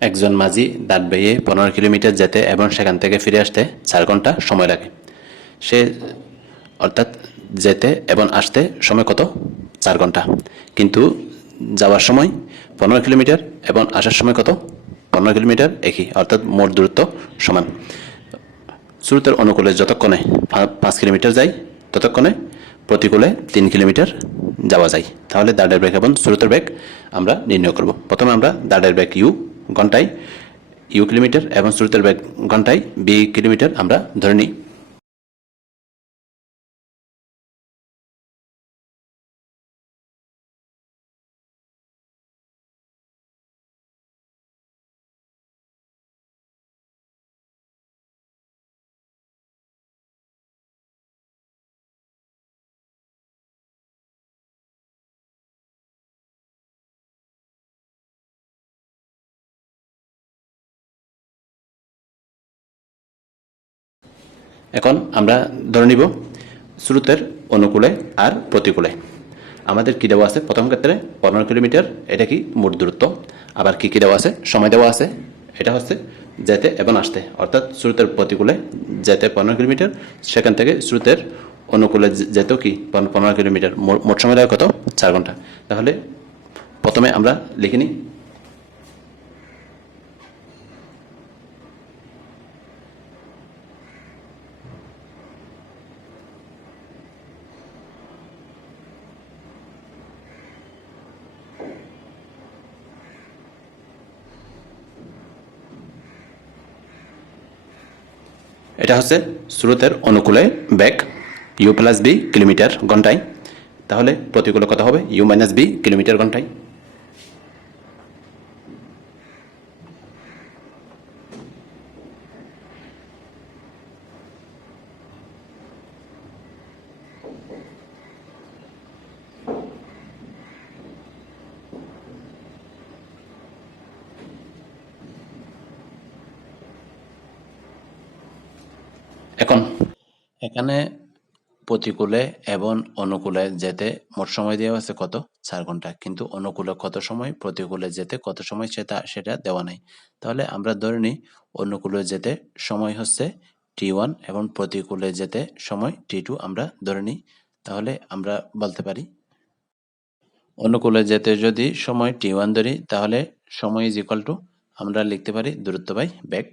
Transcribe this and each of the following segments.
একজন মাঝি দাঁত বেয়ে পনেরো কিলোমিটার যেতে এবং সেখান থেকে ফিরে আসতে চার ঘণ্টা সময় লাগে। সে, অর্থাৎ যেতে এবং আসতে সময় কত? চার ঘণ্টা। কিন্তু যাওয়ার সময় পনেরো কিলোমিটার এবং আসার সময় কত? পনেরো কিলোমিটার একই, অর্থাৎ মোট দূরত্ব সমান। স্রোতের অনুকূলে যতক্ষণে পাঁচ কিলোমিটার যাই, ততক্ষণে প্রতিকূলে তিন কিলোমিটার যাওয়া যায়। তাহলে দাঁড়ের বেগ এবং স্রোতের বেগ আমরা নির্ণয় করব। প্রথমে আমরা দাঁড়ের বেগ ইউ ঘন্টায় ইউ কিলোমিটার এবং স্রোতের বেগ ঘন্টায় বি কিলোমিটার আমরা ধরে নিই। এখন আমরা ধরে নিব স্রোতের অনুকূলে আর প্রতিকূলে। আমাদের কী দেওয়া আছে? প্রথম ক্ষেত্রে পনেরো কিলোমিটার, এটা কি মোট দূরত্ব? আবার কী কী দেওয়া আছে? সময় দেওয়া আছে। এটা হচ্ছে যেতে এবং আসতে। অর্থাৎ স্রোতের প্রতিকূলে যেতে পনেরো কিলোমিটার, সেখান থেকে স্রোতের অনুকূলে যেতেও কি পন- পনেরো কিলোমিটার। মোট সময় দেওয়া কত? চার ঘণ্টা। তাহলে প্রথমে আমরা লিখে নিই এটা হচ্ছে স্রোতের অনুকূলে bracket u plus v kilometre ঘন্টায়। তাহলে প্রতিকূলে কথা হবে? ইউ মাইনাস বি কিলোমিটার ঘন্টায়। এখন এখানে প্রতিকূলে এবং অনুকূলে যেতে মোট সময় দেওয়া আছে কত? চার ঘণ্টা। কিন্তু অনুকূলে কত সময়, প্রতিকূলে যেতে কত সময় সেটা সেটা দেওয়া নাই। তাহলে আমরা ধরে নিই, অনুকূলে যেতে সময় হচ্ছে টি ওয়ান এবং প্রতিকূলে যেতে সময় টি টু আমরা ধরে নিই। তাহলে আমরা বলতে পারি, অনুকূলে যেতে যদি সময় টি ওয়ান ধরি, তাহলে সময় ইজ ইকুয়াল টু আমরা লিখতে পারি দূরত্ব বাই ব্যাক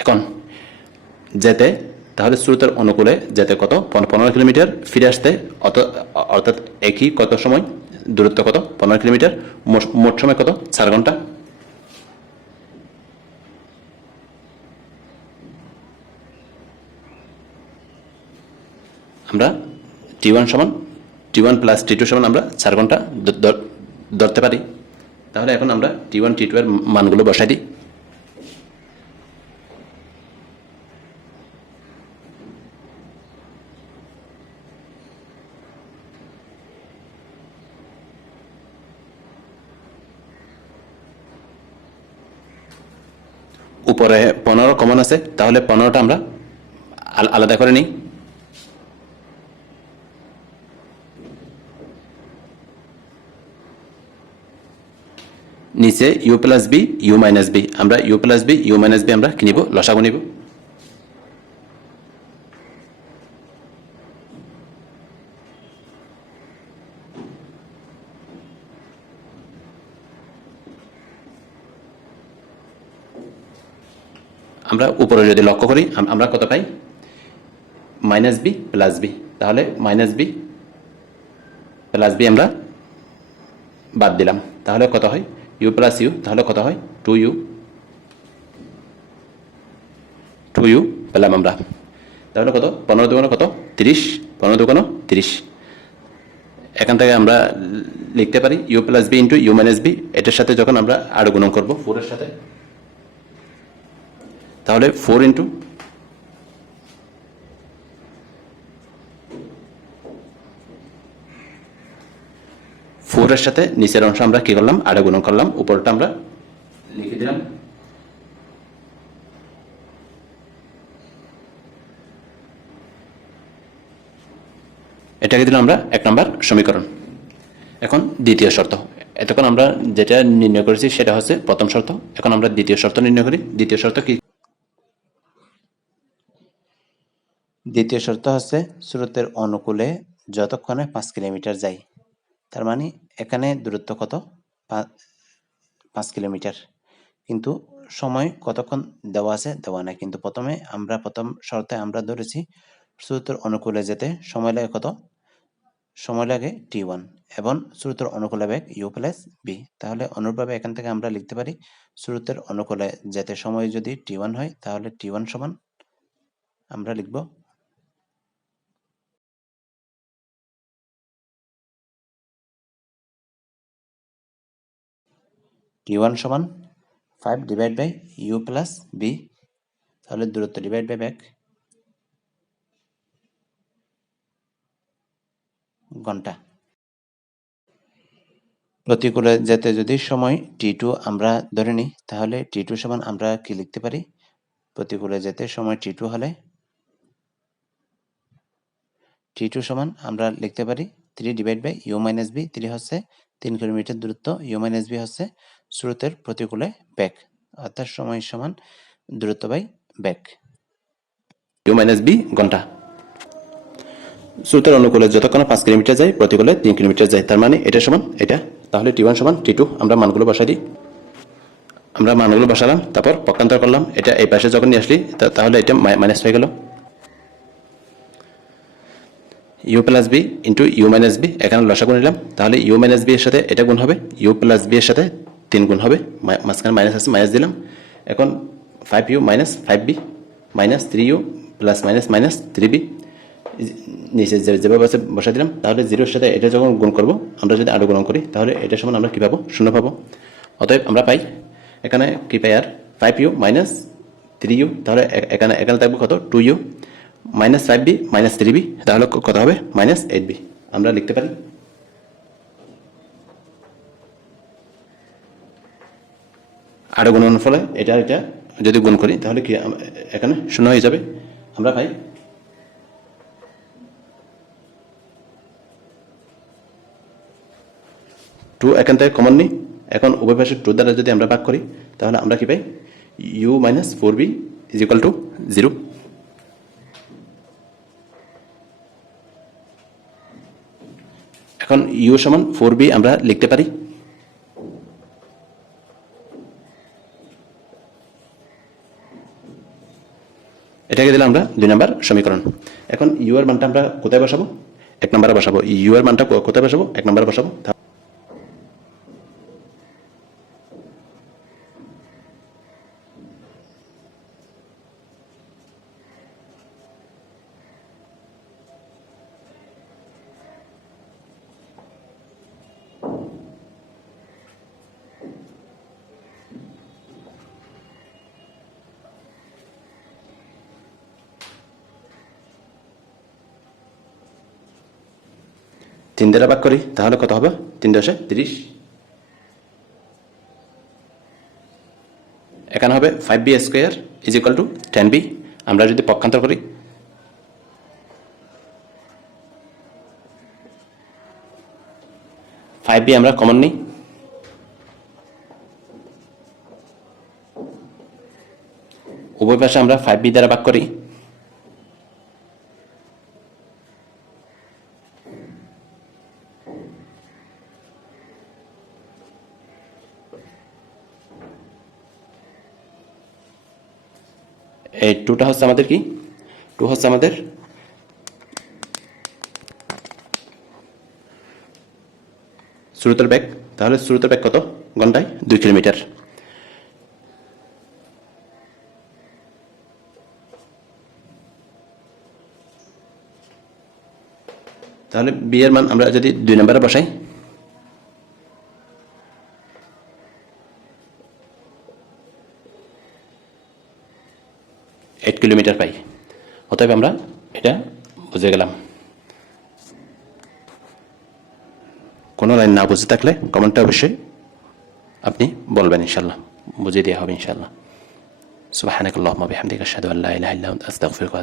এখন, যেতে, তাহলে স্রোতের অনুকূলে যেতে কত? পন- পনেরো কিলোমিটার ফিরে আসতে অত অর্থাৎ একই কত সময়? দূরত্ব কত? পনেরো কিলোমিটার। মোট- মোট সময় কত? চার ঘণ্টা। আমরা টি ওয়ান সমান, t one plus t two সমান আমরা চার ঘণ্টা ধরতে পারি। তাহলে এখন আমরা টি ওয়ান, টি টু এর মানগুলো বসাই দিই। উপরে পনেরো কমন আছে, তাহলে পনেরোটা আমরা আল- আলাদা করে নিই। নিচে u plus v u minus v আমরা u plus v u minus v আমরা কিনিব লসাগু নিব। আমরা উপরে যদি লক্ষ্য করি আমরা কত পাই? Minus v plus v. তাহলে মাইনাস বি প্লাস বি আমরা বাদ দিলাম। তাহলে কত হয়? ইউ প্লাস ইউ তাহলে কত হয়? টু ইউ টু ইউ পেলাম আমরা। তাহলে কত? পনেরো দুগুণ কত? তিরিশ। পনেরো দুগুণ তিরিশ। এখান থেকে আমরা লিখতে পারি u plus v into u minus v এটার সাথে যখন আমরা আরও গুণন করব ফোরের সাথে। তাহলে ফোর ইন্টু ফোরের সাথে নিচের অংশ আমরা কি করলাম? আরও গুণন করলাম। উপরটা আমরা লিখে দিলাম। এটাকে দিলাম আমরা এক নম্বর সমীকরণ। এখন দ্বিতীয় শর্ত। এতক্ষণ আমরা যেটা নির্ণয় করেছি সেটা হচ্ছে প্রথম শর্ত। এখন আমরা দ্বিতীয় শর্ত নির্ণয় করি। দ্বিতীয় শর্ত কি? দ্বিতীয় শর্ত হচ্ছে স্রোতের অনুকূলে যতক্ষণে পাঁচ কিলোমিটার যাই। তার মানে এখানে দূরত্ব কত? পাঁচ কিলোমিটার। কিন্তু সময় কতক্ষণ দেওয়া আছে দেওয়া নাই। কিন্তু প্রথমে আমরা, প্রথম শর্তে আমরা ধরেছি স্রোতের অনুকূলে যেতে সময় লাগে কত? সময় লাগে টি ওয়ান এবং স্রোতের অনুকূলে বেগ ইউ প্লাস বি। তাহলে অনুরূপভাবে এখান থেকে আমরা লিখতে পারি স্রোতের অনুকূলে যেতে সময় যদি টি ওয়ান হয় তাহলে টি ওয়ান সমান আমরা লিখব টি ওয়ান সমান five divide by u plus v তাহলে দূরত্ব ডিভাইড বাই ব্যাক ঘণ্টা। প্রতিকূলে যেতে যদি সময় টি টু আমরা ধরে নিই, তাহলে টি টু সমান আমরা কি লিখতে পারি? প্রতিকূলে যেতে সময় টি টু হলে টি টু সমান আমরা লিখতে পারি three divide by u minus v three হচ্ছে তিন কিলোমিটার দূরত্ব ইউ মাইনাস বি হচ্ছে স্রোতের প্রতিকূলে ব্যাক। অর্থাৎ সময় সমান দূরত্ব by bracket. U minus v ঘণ্টা। স্রোতের অনুকূলে যতক্ষণ পাঁচ কিলোমিটার যায়, প্রতিকূলে তিন কিলোমিটার যায়, তার মানে এটা সমান এটা। তাহলে টি ওয়ান সমান টি টু আমরা মানগুলো বসাই দিই। আমরা মানগুলো বসালাম, তারপর পক্ষান্তর করলাম। এটা এই পাশে যখন নিয়ে আসলি তাহলে এটা মাইনাস হয়ে গেল। U plus v into u minus v এখানে লসাগু নিলাম। তাহলে ইউ মাইনাস বি এর সাথে এটা গুণ হবে। ইউ প্লাস বি এর সাথে তিন গুণ হবে মাঝখানে মাইনাস আছে মাইনাস দিলাম। এখন five u minus five v minus three u plus minus minus three v নিচে যেভাবে আছে বসা দিলাম, তাহলে জিরোর সাথে এটা যখন গুণ করব, আমরা যদি আরও গুণ করি, তাহলে এটা সমান আমরা কী পাবো? শূন্য পাবো। অতএব আমরা পাই, এখানে কি পাই আর? Five u minus three u তাহলে এখানে এখানে থাকবে কত? Two u minus five v minus three v তাহলে কত হবে? মাইনাস এইট বি আমরা লিখতে পারি আরও গুণনের ফলে এটা এটা যদি গুণ করি, তাহলে কি এখানে শূন্য হয়ে যাবে? আমরা পাই টু এখান থেকে কমন নিই। এখন উভয় টু দ্বারা যদি আমরা ভাগ করি, তাহলে আমরা কি পাই? U minus four v is equal to zero এখন ইউ সমান ফোর বি আমরা লিখতে পারি। এটাকে দিলাম আমরা দুই নাম্বার সমীকরণ। এখন ইউ এর মানটা আমরা কোথায় বসাবো? এক নাম্বারে বসাবো। ইউ এর মানটা কোথায় বসাবো? এক নাম্বারে বসাবো। তিন দ্বারা ভাগ করি, তাহলে কত হবে? তিন দশে তিরিশ। এখানে হবে five v square is equal to ten v আমরা যদি পক্ষান্তর করি ফাইভ বি আমরা কমন নিই। উভয় পাশে আমরা ফাইভ বি দ্বারা ভাগ করি। এই টুটা হচ্ছে আমাদের কি? টু হচ্ছে আমাদের স্রোতের ব্যাগ তাহলে স্রোতের ব্যাগ কত? ঘন্টায় দুই কিলোমিটার। তাহলে বিয়ের মান আমরা যদি দুই নম্বরে বসাই এইট কিলোমিটার পাই। অতএব আমরা এটা বুঝে গেলাম। কোনো লাইন না বুঝে থাকলে কমেন্টটা অবশ্যই আপনি বলবেন ইনশাল্লাহ বুঝিয়ে দেওয়া হবে ইনশাল্লাহ সুবাহ বিহামদিকা আশহাদু আন লা ইলাহা ইল্লা আস্তাগফিরুকা